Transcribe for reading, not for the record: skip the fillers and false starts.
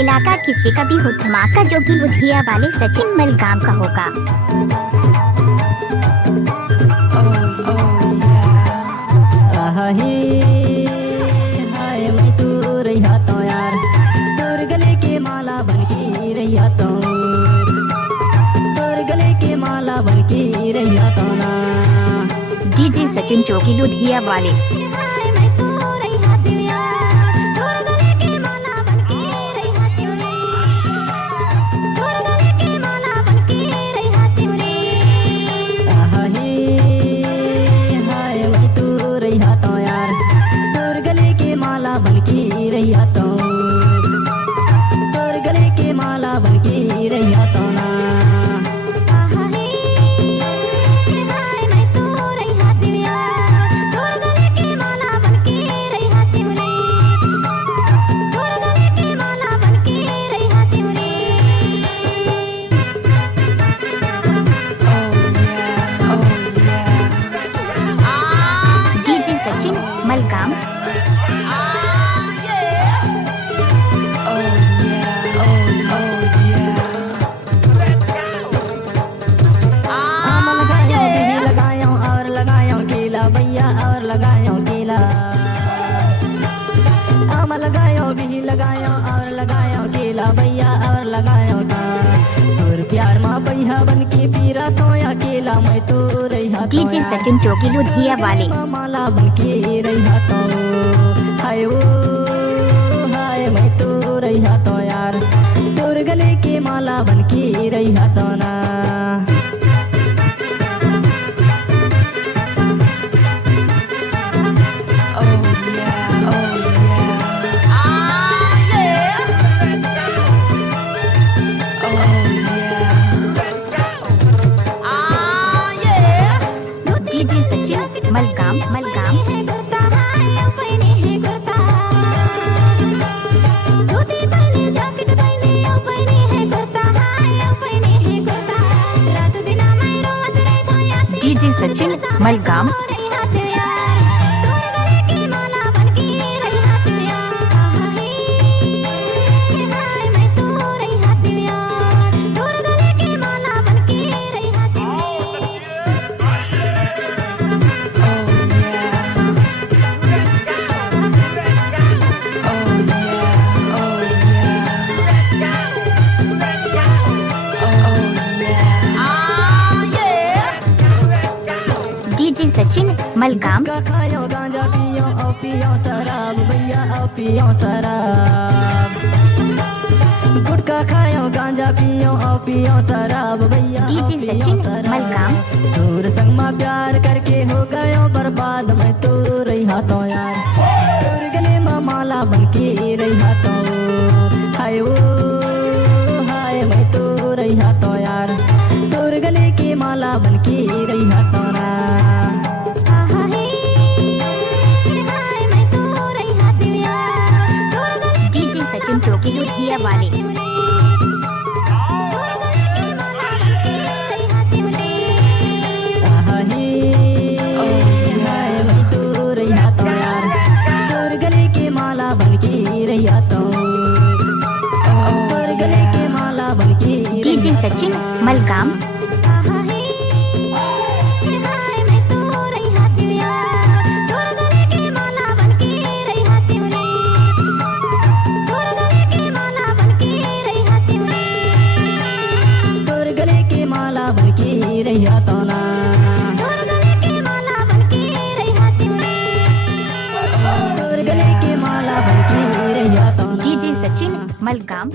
इलाका किसी का भी हो धमाका, जो भी लुधिया वाले सचिन मलगाम का होगा। हाय मैं तू रही तो यार, तोर गले के माला बनके रही तो, तोर गले के माला बनके रही तो ना। डीजे सचिन चौकी लुधिया वाले। बनके रहिया तो, तोर गले के माला बनके रहिया तो ना। डीजे सचिन मलगाम। लगायो भी लगायो और लगायो केला भैया और लगायो का, तोर प्यार माँ भैया बनके पीरा तो अकेला मैं तो रही। डीजे सचिन चौकी लुधिया वाले। माला बनके रही तो, हाय वो हाय मैं तो रही तो यार, तोर गले के माला बनके रही तो ना। DJ Sachin Malgam Malgam. DJ Sachin Malgam. DJ Sachin Malgam. खायो गांजा पियो और पियो शराब भैया और पियो शराब, गुटखा खायो गांजा पियो और पियो शराब भैया। डीजे सचिन मलगाम। तोर संग में प्यार करके हो गयो बर्बाद मैं तो रही तो यार, तोर गले में माला बनके रही तो, हाय वो हाय मैं तो रही तो यार, तोर गले के माला बनके रही तो ना। डीजे सचिन चौकी लुधिया वाले। माला बनके रहिया तो, तोर गले के माला बनके। डीजे सचिन मलगाम। तोर गले के माला बनके रहिया तो ना। डीजे सचिन मलगाम।